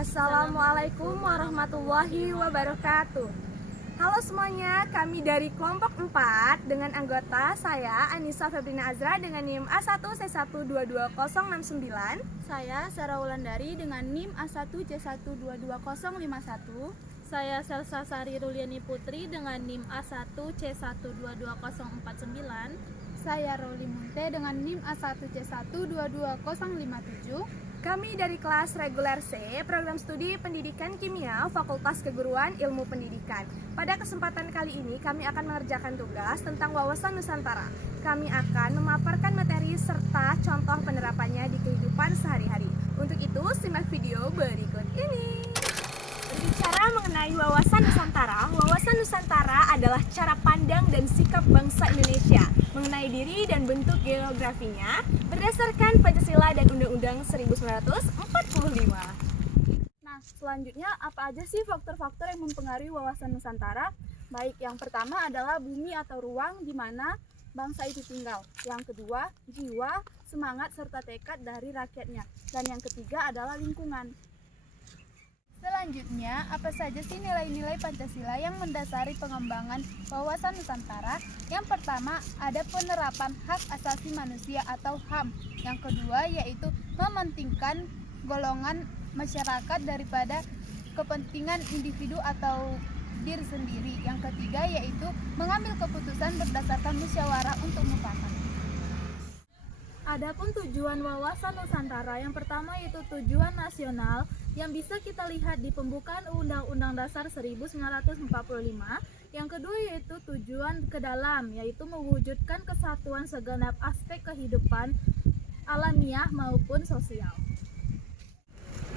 Assalamualaikum warahmatullahi wabarakatuh. Halo semuanya, kami dari kelompok 4 dengan anggota saya Anissa Febrina Azra dengan NIM A1C122069. Saya Sarah Wulandari dengan NIM A1C122051. Saya Selsa Sari Ruliani Putri dengan NIM A1C122049. Saya Roli Munte dengan NIM A1C122057. Kami dari kelas reguler C, Program Studi Pendidikan Kimia, Fakultas Keguruan Ilmu Pendidikan. Pada kesempatan kali ini kami akan mengerjakan tugas tentang wawasan Nusantara. Kami akan memaparkan materi serta contoh penerapannya di kehidupan sehari-hari. Untuk itu, simak video berikut ini. Berbicara mengenai wawasan Nusantara adalah cara pandang dan sikap bangsa Indonesia mengenai diri dan bentuk geografinya berdasarkan Pancasila dan Undang-Undang 1945. Nah, selanjutnya apa aja sih faktor-faktor yang mempengaruhi wawasan Nusantara? Baik, yang pertama adalah bumi atau ruang di mana bangsa itu tinggal. Yang kedua, jiwa, semangat, serta tekad dari rakyatnya. Dan yang ketiga adalah lingkungan. Selanjutnya, apa saja sih nilai-nilai Pancasila yang mendasari pengembangan wawasan Nusantara? Yang pertama, ada penerapan hak asasi manusia atau HAM. Yang kedua, yaitu mementingkan golongan masyarakat daripada kepentingan individu atau diri sendiri. Yang ketiga, yaitu mengambil keputusan berdasarkan musyawarah untuk mufakat. Adapun tujuan wawasan Nusantara, yang pertama yaitu tujuan nasional yang bisa kita lihat di pembukaan Undang-Undang Dasar 1945. Yang kedua yaitu tujuan ke dalam, yaitu mewujudkan kesatuan segenap aspek kehidupan alamiah maupun sosial.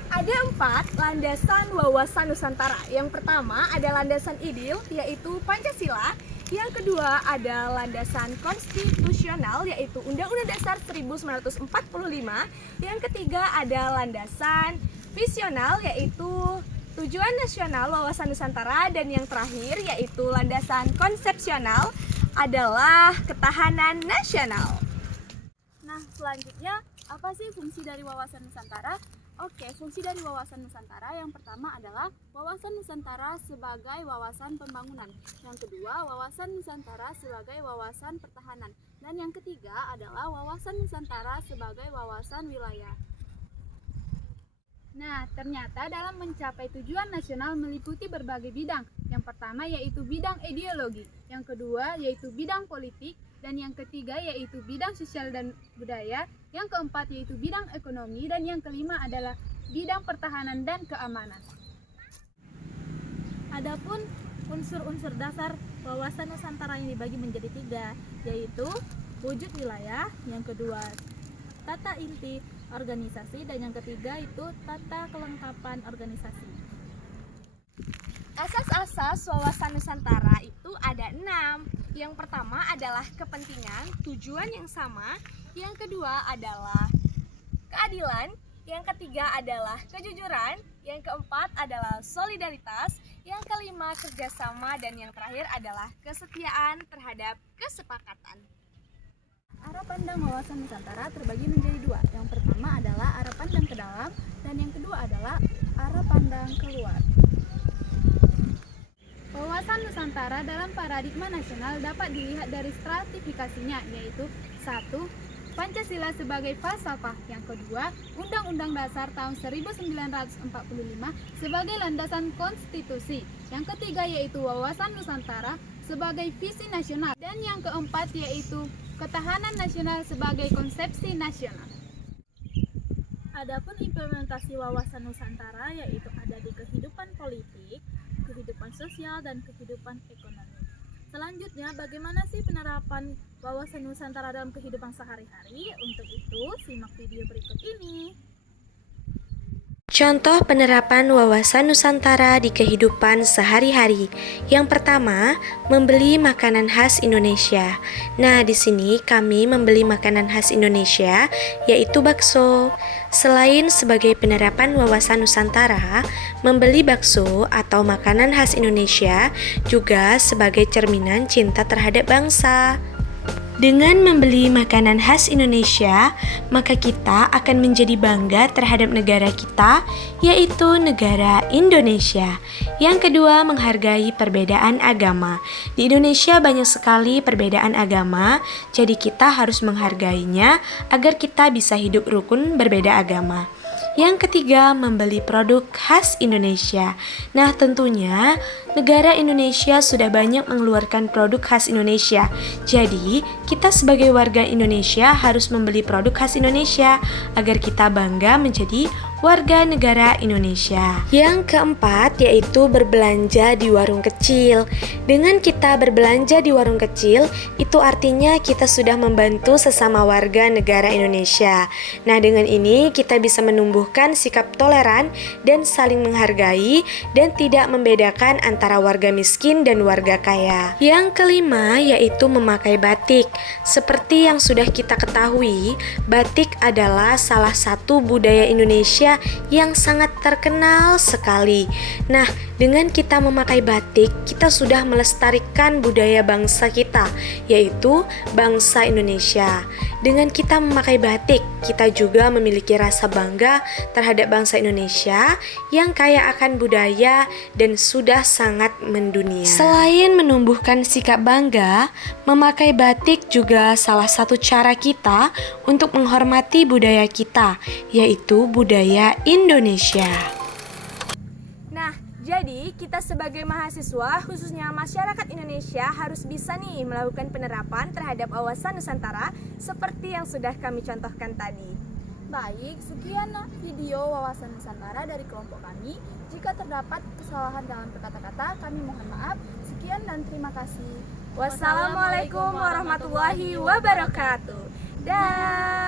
Ada 4 landasan wawasan Nusantara. Yang pertama ada landasan ideal, yaitu Pancasila. Yang kedua ada landasan konstitusional, yaitu Undang-Undang Dasar 1945. Yang ketiga ada landasan visional, yaitu tujuan nasional wawasan Nusantara. Dan yang terakhir yaitu landasan konsepsional adalah ketahanan nasional. Nah, selanjutnya apa sih fungsi dari wawasan Nusantara? Oke, fungsi dari wawasan Nusantara yang pertama adalah wawasan Nusantara sebagai wawasan pembangunan. Yang kedua, wawasan Nusantara sebagai wawasan pertahanan. Dan yang ketiga adalah wawasan Nusantara sebagai wawasan wilayah. Nah, ternyata dalam mencapai tujuan nasional meliputi berbagai bidang. Yang pertama yaitu bidang ideologi, yang kedua yaitu bidang politik, dan yang ketiga yaitu bidang sosial dan budaya, yang keempat yaitu bidang ekonomi, dan yang kelima adalah bidang pertahanan dan keamanan. Adapun unsur-unsur dasar wawasan Nusantara yang dibagi menjadi 3, yaitu wujud wilayah, yang kedua tata inti organisasi, dan yang ketiga itu tata kelengkapan organisasi. Asas-asas wawasan Nusantara itu ada 6. Yang pertama adalah kepentingan, tujuan yang sama. Yang kedua adalah keadilan. Yang ketiga adalah kejujuran. Yang keempat adalah solidaritas. Yang kelima kerjasama. Dan yang terakhir adalah kesetiaan terhadap kesepakatan. Arah pandang wawasan Nusantara terbagi menjadi 2. Yang pertama adalah arah pandang ke dalam, dan yang kedua adalah arah pandang keluar. Wawasan Nusantara dalam paradigma nasional dapat dilihat dari stratifikasinya, yaitu 1. Pancasila sebagai falsafah. Yang kedua, Undang-Undang Dasar tahun 1945 sebagai landasan konstitusi. Yang ketiga yaitu wawasan Nusantara sebagai visi nasional. Dan yang keempat yaitu ketahanan nasional sebagai konsepsi nasional. Adapun implementasi wawasan Nusantara yaitu ada di kehidupan politik, kehidupan sosial, dan kehidupan ekonomi. Selanjutnya, bagaimana sih penerapan wawasan Nusantara dalam kehidupan sehari-hari? Untuk itu, simak video berikut ini. Contoh penerapan wawasan Nusantara di kehidupan sehari-hari. Yang pertama, membeli makanan khas Indonesia. Nah, di sini kami membeli makanan khas Indonesia, yaitu bakso. Selain sebagai penerapan wawasan Nusantara, membeli bakso atau makanan khas Indonesia juga sebagai cerminan cinta terhadap bangsa. Dengan membeli makanan khas Indonesia, maka kita akan menjadi bangga terhadap negara kita, yaitu negara Indonesia. Yang kedua, menghargai perbedaan agama. Di Indonesia banyak sekali perbedaan agama, jadi kita harus menghargainya agar kita bisa hidup rukun berbeda agama. Yang ketiga, membeli produk khas Indonesia. Nah, tentunya negara Indonesia sudah banyak mengeluarkan produk khas Indonesia. Jadi, kita sebagai warga Indonesia harus membeli produk khas Indonesia agar kita bangga menjadi warga negara Indonesia. Yang keempat, yaitu berbelanja di warung kecil. Dengan kita berbelanja di warung kecil, itu artinya kita sudah membantu sesama warga negara Indonesia. Nah, dengan ini kita bisa menumbuhkan sikap toleran dan saling menghargai dan tidak membedakan antara warga miskin dan warga kaya. Yang kelima, yaitu memakai batik. Seperti yang sudah kita ketahui, batik adalah salah satu budaya Indonesia yang sangat terkenal sekali. Nah, dengan kita memakai batik, kita sudah melestarikan budaya bangsa kita, yaitu bangsa Indonesia. Dengan kita memakai batik, kita juga memiliki rasa bangga terhadap bangsa Indonesia yang kaya akan budaya dan sudah sangat mendunia. Selain menumbuhkan sikap bangga, memakai batik juga salah satu cara kita untuk menghormati budaya kita, yaitu budaya Indonesia. Nah, jadi kita sebagai mahasiswa, khususnya masyarakat Indonesia, harus bisa nih melakukan penerapan terhadap wawasan Nusantara seperti yang sudah kami contohkan tadi. Baik, sekian video wawasan Nusantara dari kelompok kami. Jika terdapat kesalahan dalam berkata-kata, kami mohon maaf. Sekian dan terima kasih. Wassalamualaikum warahmatullahi wabarakatuh. Dah.